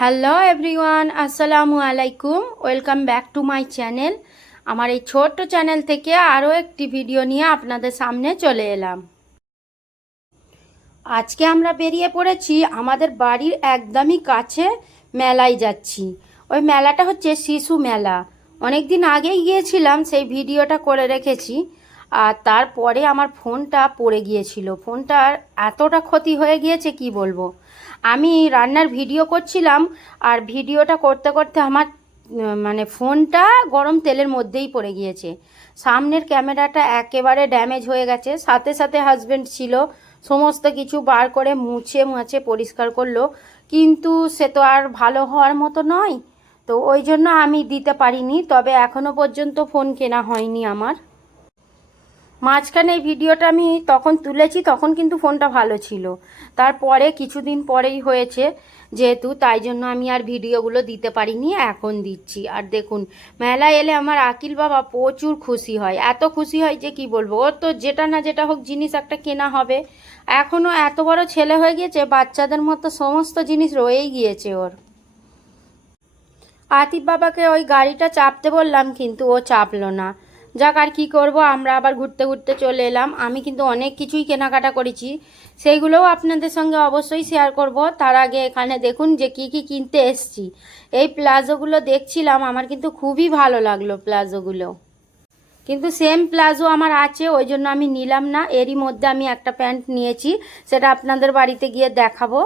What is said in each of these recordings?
Hello everyone আসসালামু আলাইকুম welcome back to my channel আমার এই ছোট্ট চ্যানেল থেকে আরও একটি ভিডিও নিয়ে আপনাদের সামনে চলে এলাম। আজকে আমরা বেরিয়ে পড়েছি, আমাদের বাড়ির একদমই কাছে মেলায় যাচ্ছি। ওই মেলাটা হচ্ছে শিশু মেলা। অনেক দিন আগেই গিয়েছিলাম, সেই ভিডিওটা করে রেখেছি। আর তারপরে আমার ফোনটা পড়ে গিয়েছিল। ফোনটার এতটা ক্ষতি হয়ে গিয়েছে, কি বলব? আমি রান্নার ভিডিও করছিলাম আর ভিডিওটা করতে করতে আমার মানে ফোনটা গরম তেলের মধ্যেই পড়ে গিয়েছে। সামনের ক্যামেরাটা একেবারে ড্যামেজ হয়ে গেছে। সাথে সাথে হাজবেন্ড ছিল, সমস্ত কিছু বার করে মুছে মুছে পরিষ্কার করল। কিন্তু সে তো আর ভালো হওয়ার মতো নয়। তো ওই জন্য আমি দিতে পারিনি, তবে এখনও পর্যন্ত ফোন কেনা হয়নি আমার। মাঝখানে এই ভিডিওটা আমি তখন তুলেছি, তখন কিন্তু ফোনটা ভালো ছিল। তারপরে কিছুদিন পরেই হয়েছে যেহেতু, তাই জন্য আমি আর ভিডিওগুলো দিতে পারিনি, এখন দিচ্ছি। আর দেখুন, মেলায় এলে আমার আকিল বাবা প্রচুর খুশি হয়। এত খুশি হয় যে কি বলব? ওর তো যেটা না যেটা হোক জিনিস একটা কেনা হবে। এখনও এত বড় ছেলে হয়ে গিয়েছে, বাচ্চাদের মতো সমস্ত জিনিস রয়েই গিয়েছে ওর। আতিফ বাবাকে ওই গাড়িটা চাপতে বললাম, কিন্তু ও চাপলো না। যাক, আর কী করব? আমরা আবার ঘুরতে ঘুরতে চলে এলাম। আমি কিন্তু অনেক কিছুই কেনাকাটা করেছি। সেইগুলোও আপনাদের সঙ্গে অবশ্যই শেয়ার করব। তার আগে এখানে দেখুন যে কি কি কিনতে এসছি। এই প্লাজোগুলো দেখছিলাম, আমার কিন্তু খুবই ভালো লাগল প্লাজোগুলো। কিন্তু সেম প্লাজো আমার আছে, ওই জন্য আমি নিলাম না। এরই মধ্যে আমি একটা প্যান্ট নিয়েছি, সেটা আপনাদের বাড়িতে গিয়ে দেখাবো।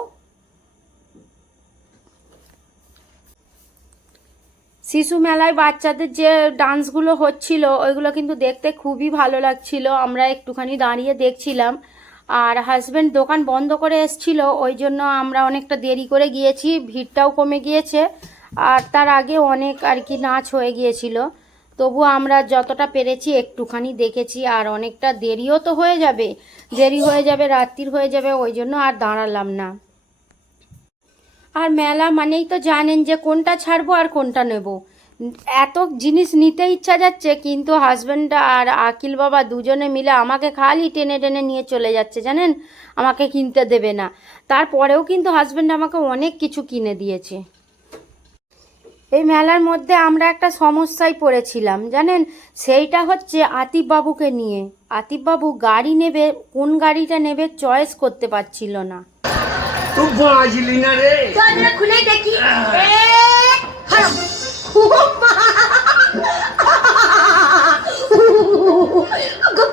শিশু মেলায় বাচ্চাদের যে ডান্সগুলো হচ্ছিল, ওইগুলো কিন্তু দেখতে খুবই ভালো লাগছিল। আমরা একটুখানি দাঁড়িয়ে দেখছিলাম। আর হাজব্যান্ড দোকান বন্ধ করে এসছিল, ওই জন্য আমরা অনেকটা দেরি করে গিয়েছি, ভিড়টাও কমে গিয়েছে। আর তার আগে অনেক আর কি নাচ হয়ে গিয়েছিল। তবু আমরা যতটা পেরেছি একটুখানি দেখেছি, আর অনেকটা দেরিও তো হয়ে যাবে। দেরি হয়ে যাবে, রাত্রির হয়ে যাবে, ওই জন্য আর দাঁড়ালাম না। আর মেলা মানেই তো জানেন যে কোনটা ছাড়বো আর কোনটা নেব। এত জিনিস নিতে ইচ্ছা যাচ্ছে, কিন্তু হাজব্যান্ড আর আকিল বাবা দুজনে মিলে আমাকে খালি টেনে টেনে নিয়ে চলে যাচ্ছে, জানেন? আমাকে কিনতে দেবে না। তারপরেও কিন্তু হাজব্যান্ড আমাকে অনেক কিছু কিনে দিয়েছে। এই মেলার মধ্যে আমরা একটা সমস্যায় পড়েছিলাম, জানেন? সেইটা হচ্ছে আতিফ বাবুকে নিয়ে। আতিফ বাবু গাড়ি নেবে, কোন গাড়িটা নেবে চয়েস করতে পারছিল না। তুই বাঁচলি না রে দরজা খুলেই দেখি এ, হারাম।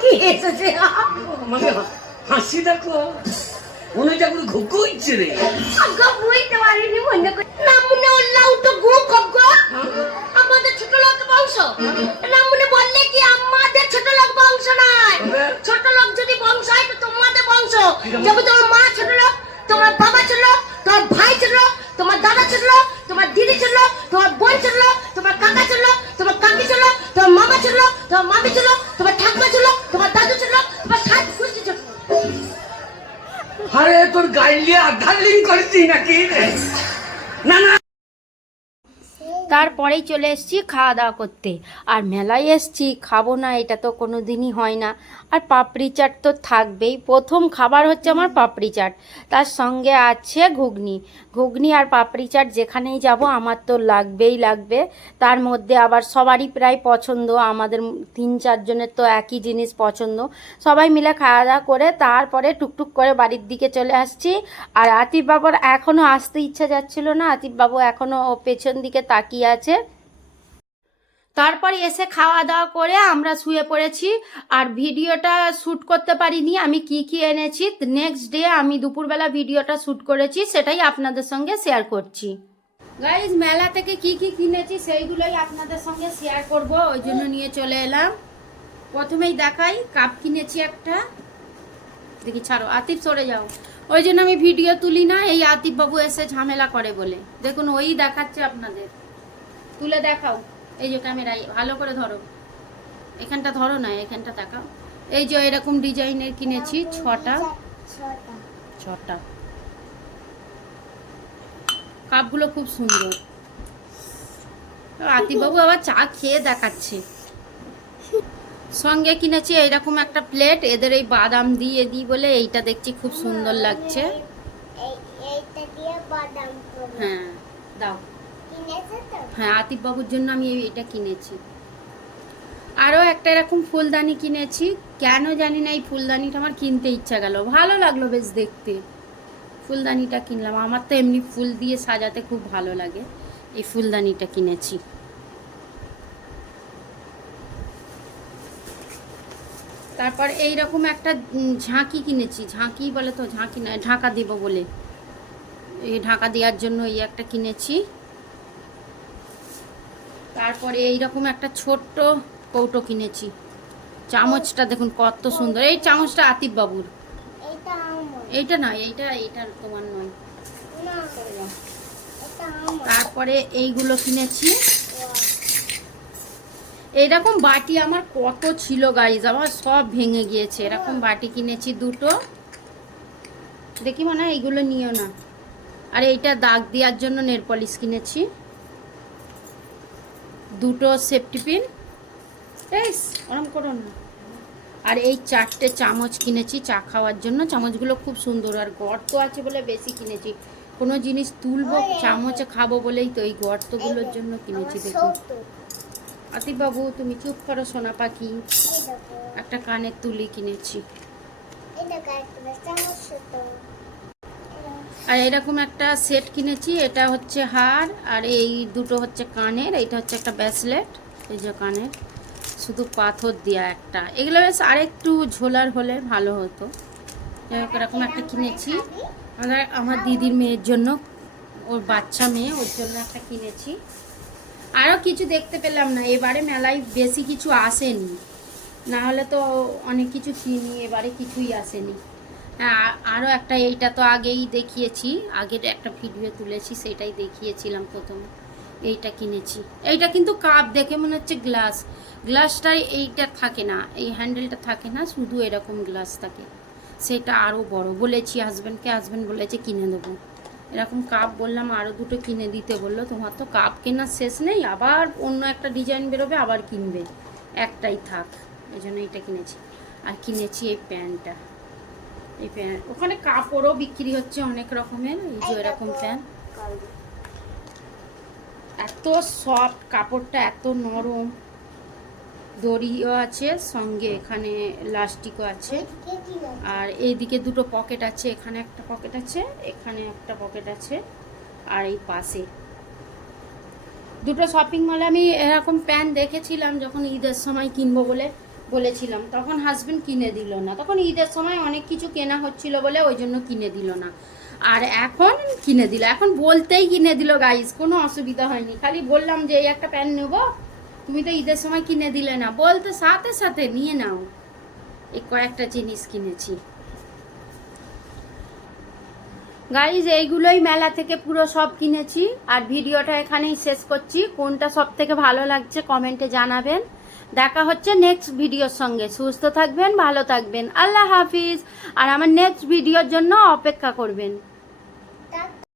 কি এসেছে? মানে হাসি দেখো মনে হচ্ছে এখন ঘুঘু হচ্ছে রে গো, বুঝতে পারিনি মনে করে। নামুনে ওল্লাউ তো গো, গগ্গো। আমাদের ছোট লোক বংশ নামুনে বললে কি আমাদের ছোট লোক বংশ নয় ছোট লোক যদি বংশ হয় তো তোমাদের বংশ যেমন তোমার আরে তোর গাইলিয়া আধার লিঙ্ক করেছি নাকি? না না। তারপরেই চলে এসেছি খাওয়া দাওয়া করতে। আর মেলায় এসছি, খাব না, এটা তো কোনো দিনই হয় না। আর পাপড়ি চাট তো থাকবেই। প্রথম খাবার হচ্ছে আমার পাপড়ি চাট। তার সঙ্গে আছে ঘুগনি। ঘুগনি আর পাপড়ি চাট যেখানেই যাব, আমার তো লাগবেই লাগবে। তার মধ্যে আবার সবারই প্রায় পছন্দ। আমাদের তিন চারজনের তো একই জিনিস পছন্দ। সবাই মিলে খাওয়া দাওয়া করে তারপরে টুকটুক করে বাড়ির দিকে চলে আসছি। আর আতিফ বাবুর এখনও আসতে ইচ্ছা যাচ্ছিল না। আতিফ বাবু এখনও পেছন দিকে তাকিয়ে আছে? তারপরে এসে খাওয়া দাওয়া করে আমরা শুয়ে পড়েছি আর ভিডিওটা শ্যুট করতে পারিনি, আমি কি কি এনেছি। নেক্সট ডে আমি দুপুরবেলা ভিডিওটা শ্যুট করেছি, সেটাই আপনাদের সঙ্গে শেয়ার করছি। গাইজ মেলা থেকে কি কি কিনেছি সেইগুলোই আপনাদের সঙ্গে শেয়ার করব, ওই জন্য নিয়ে চলে এলাম। প্রথমেই দেখাই কাপ কিনেছি একটা। দেখি, ছাড়ো, আতিফ সরে যাও। ওই জন্য আমি ভিডিও তুলি না, এই আতিফ বাবু এসে ঝামেলা করে বলে। দেখুন, ওই দেখাচ্ছে আপনাদের। তুলে দেখাও। এই যে ক্যামেরায় ভালো করে ধরো। এখানটা ধরো না এখানটা দেখাও। এই যে এরকম ডিজাইনের কিনেছি ছটা। ছটা। কাপগুলো খুব সুন্দর। আতিবাবু আবার চা খেয়ে দেখাচ্ছে। সঙ্গে কিনেছি এইরকম একটা প্লেট এদের এই বাদাম দিয়ে দিই বলে এইটা দেখছি খুব সুন্দর লাগছে। হ্যাঁ দাও। হ্যাঁ আতিফ বাবুর জন্য আমি এটা কিনেছি। আরও একটা এরকম ফুলদানি কিনেছি। কেন জানি না এই ফুলদানিটা আমার কিনতে ইচ্ছা গেল। ভালো লাগল বেশ দেখতে। ফুলদানিটা কিনলাম। আমার তো এমনি ফুল দিয়ে সাজাতে খুব ভালো লাগে। এই ফুলদানিটা কিনেছি। তারপর এই রকম একটা ঝাঁকি কিনেছি। ঝাঁকি বলে তো ঝাঁকি না ঢাকা দেবো বলে। এই ঢাকা দেওয়ার জন্য এই একটা কিনেছি। তারপরে এইরকম একটা ছোট্ট কৌটো কিনেছি। চামচটা দেখুন কত সুন্দর। এই চামচটা আতিফ বাবুর এইটা নয় এইটা এইটা তোমার নয়। না তারপরে এইগুলো কিনেছি। এইরকম বাটি আমার কত ছিল গাইজ আমার সব ভেঙে গিয়েছে। এরকম বাটি কিনেছি দুটো। দেখি মনে হয় এইগুলো নিও না। আর এইটা দাগ দেওয়ার জন্য নেল পলিশ কিনেছি। দুটো সেফটি পিন এই ওরম করো না। আর এই চারটে চামচ কিনেছি চা খাওয়ার জন্য। চামচগুলো খুব সুন্দর আর গর্ত আছে বলে বেশি কিনেছি। কোনো জিনিস তুলবো চামচে খাব বলেই তো এই গর্তগুলোর জন্য কিনেছি দেখুন। সত্তর আতিফ বাবু তুমি চুপ করো সোনা পাখি। একটা কানের তুলি কিনেছি এই দেখো একটা চামচ সত্তর আর এরকম একটা সেট কিনেছি, এটা হচ্ছে হার আর এই দুটো হচ্ছে কানের, এইটা হচ্ছে একটা ব্যাসলেট এই যে কানের। শুধু পাথর দেওয়া একটা। এগুলো বেশ আরেকটু ঝোলার হলে ভালো হতো। যাই হোক, এরকম একটা কিনেছি। আমার আমার দিদির মেয়ের জন্য, ওর বাচ্চা মেয়ে, ওর জন্য একটা কিনেছি। আরও কিছু দেখতে পেলাম না, এবারে মেলায় বেশি কিছু আসেনি। না হলে তো অনেক কিছু কিনি, এবারে কিছুই আসেনি। আরও একটা এইটা তো আগেই দেখিয়েছি, আগের একটা ভিডিও তুলেছি, সেটাই দেখিয়েছিলাম প্রথমে। এইটা কিনেছি। এইটা কিন্তু কাপ দেখে মনে হচ্ছে গ্লাস গ্লাসটাই এইটা থাকে না, এই হ্যান্ডেলটা থাকে না, শুধু এরকম গ্লাস থাকে। সেটা আরও বড়। বলেছি হাজব্যান্ডকে হাজব্যান্ড বলেছে কিনে দেবো। এরকম কাপ বললাম আরও দুটো কিনে দিতে বলল। তোমার তো কাপ কেনার শেষ নেই, আবার অন্য একটা ডিজাইন বেরোবে, আবার কিনবে। একটাই থাক। এই জন্য এইটা কিনেছি। আর কিনেছি এই প্যান্টটা এই প্যান্ট ওখানে কাপড়ও বিক্রি হচ্ছে অনেক রকমের এই যে এরকম প্যান্ট এত সফট কাপড়টা এত নরম। দড়িও আছে সঙ্গে এখানে লাস্টিকও আছে। আর এইদিকে দুটো পকেট আছে এখানে একটা পকেট আছে এখানে একটা পকেট আছে আর এই পাশে। দুটো শপিং মলে আমি এরকম প্যান্ট দেখেছিলাম যখন ঈদের সময় কিনবো বলে। বলেছিলাম, তখন হাজবেন্ড কিনে দিল না। তখন ঈদের সময় অনেক কিছু কেনা হচ্ছিল বলে ওই জন্য কিনে দিল না। আর এখন কিনে দিল। এখন বলতেই কিনে দিল গাইস কোনো অসুবিধা হয়নি। খালি বললাম যে, এই একটা প্যান্ট নেব, তুমি তো ঈদের সময় কিনে দিলে না। বলতে সাথে সাথে নিয়ে নাও। এই কয়েকটা জিনিস কিনেছি। গাইজ এইগুলোই মেলা থেকে পুরো সব কিনেছি। আর ভিডিওটা এখানেই শেষ করছি। কোনটা সব থেকে ভালো লাগছে কমেন্টে জানাবেন। দেখা হচ্ছে নেক্সট ভিডিওর সঙ্গে। সুস্থ থাকবেন, ভালো থাকবেন। আল্লাহ হাফিজ। আর আমার নেক্সট ভিডিওর জন্য অপেক্ষা করবেন।